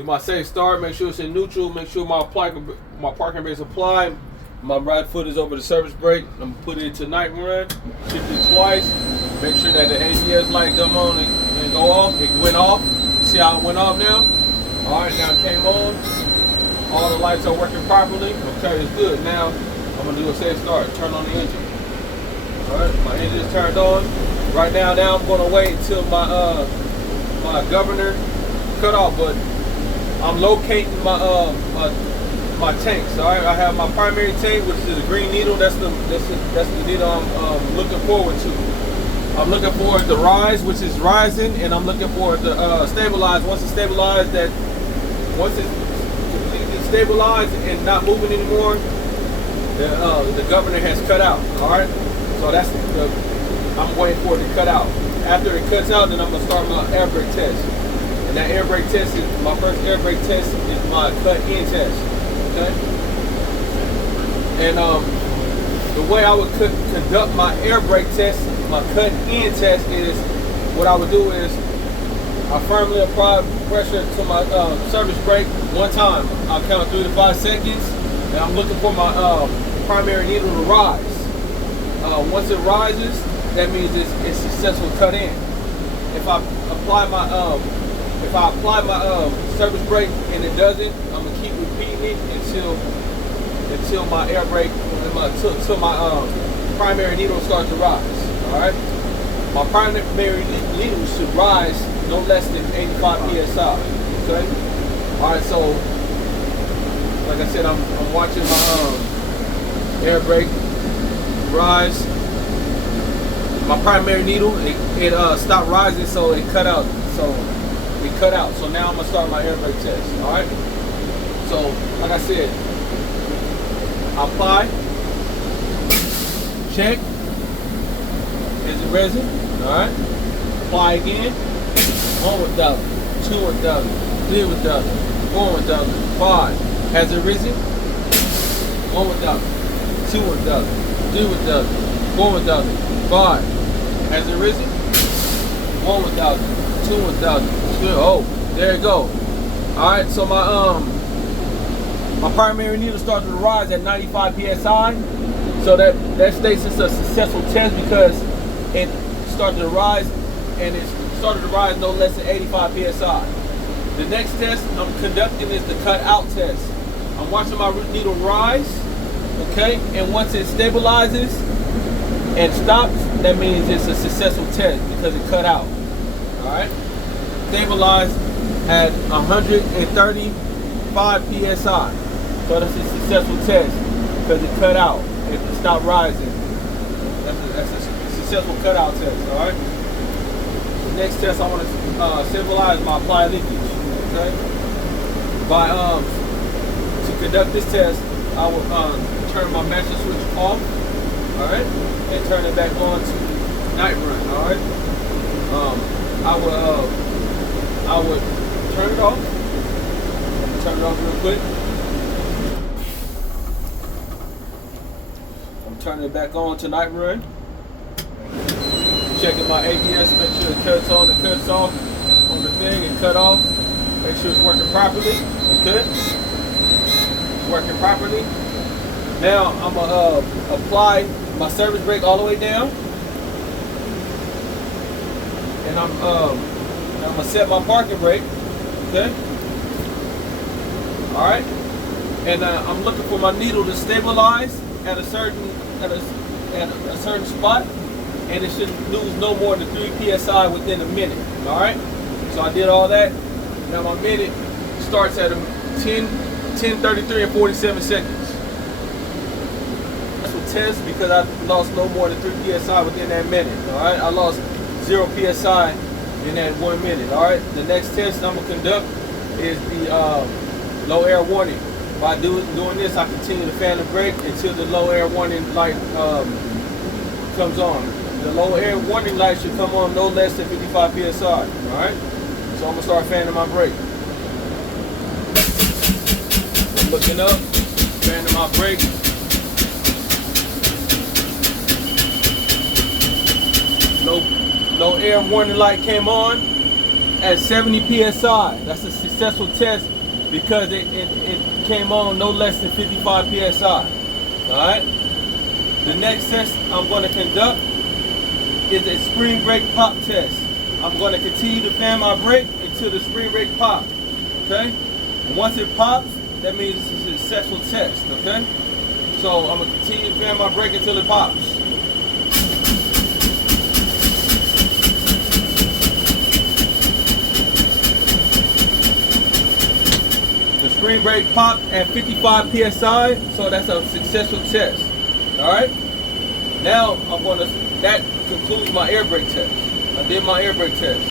Do my safe start, make sure it's in neutral, make sure my parking brake is applied. My right foot is over the service brake. I'm gonna put it into night run, shift it twice, make sure that the ABS light come on and go off. It went off. See how it went off now? Alright, now it came on. All the lights are working properly. Okay, it's good. Now I'm gonna do a safe start, turn on the engine. Alright, my engine is turned on. Right now I'm gonna wait until my governor cut off, but I'm locating my tanks. All right, I have my primary tank, which is a green needle. That's the needle I'm looking forward to. I'm looking forward to rise, which is rising, and I'm looking forward to stabilize. Once it's stabilized, once it's completely stabilized and not moving anymore, the governor has cut out. All right, so I'm waiting for it to cut out. After it cuts out, then I'm gonna start my air brake test. And that air brake test is my first air brake test is my cut-in test. Okay. And the way I would conduct my air brake test, my cut-in test, is what I would do is I firmly apply pressure to my service brake one time. I'll count 3 to 5 seconds, and I'm looking for my primary needle to rise. Once it rises, that means it's successful cut in. If I apply my service brake and it doesn't, I'm gonna keep repeating it until my air brake, until my primary needle starts to rise. All right, my primary needle should rise no less than 85 psi. Okay. All right, so like I said, I'm watching my air brake rise. My primary needle, it stopped rising, so it cut out. So now I'm gonna start my air brake test. All right. So like I said, apply, check. Is it resin? All right. Apply again. 1 with W, 2 with W, 3 with W, 4 with W, 5. Has it risen? 1 with W, 2 with W, 3 with W, 4 with W, 5. Has it risen? 1 with W, 2 with W. Oh, there it go. All right, so my primary needle started to rise at 95 psi. So that states it's a successful test because it started to rise, and it started to rise no less than 85 psi. The next test I'm conducting is the cut out test. I'm watching my needle rise, okay, and once it stabilizes and stops, that means it's a successful test because it cut out. All right. Stabilized at 135 psi. So that's a successful test because it cut out. It stopped rising. That's a successful cutout test. All right. The next test I want to stabilize my applied leakage. Okay. To conduct this test, I will turn my master switch off. All right, and turn it back on to night run. All right. I would turn it off. Turn it off real quick. I'm turning it back on to night run. Checking my ABS, make sure it cuts on and cuts off on the thing and cut off. Make sure it's working properly. Okay. It's working properly. Now I'm gonna apply my service brake all the way down. And I'm gonna set my parking brake, okay? All right, and I'm looking for my needle to stabilize at a certain spot, and it should lose no more than 3 psi within a minute. All right, so I did all that. Now my minute starts at 10:33 and 47 seconds. That's a test because I lost no more than 3 psi within that minute. All right, I lost 0 psi in that 1 minute. All right, the next test I'm gonna conduct is the low air warning. By doing this, I continue to fan the brake until the low air warning light comes on. The low air warning light should come on no less than 55 psi. All right, so I'm gonna start fanning my brake. I'm looking up, fanning my brake. No air warning light came on. at 70 psi. That's a successful test because it came on no less than 55 psi. Alright? The next test I'm going to conduct is a spring brake pop test. I'm going to continue to fan my brake until the spring brake pops. Okay? And once it pops, that means it's a successful test. Okay? So I'm going to continue to fan my brake until it pops. The spring brake popped at 55 psi, so that's a successful test. Alright? Now that concludes my air brake test. I did my air brake test.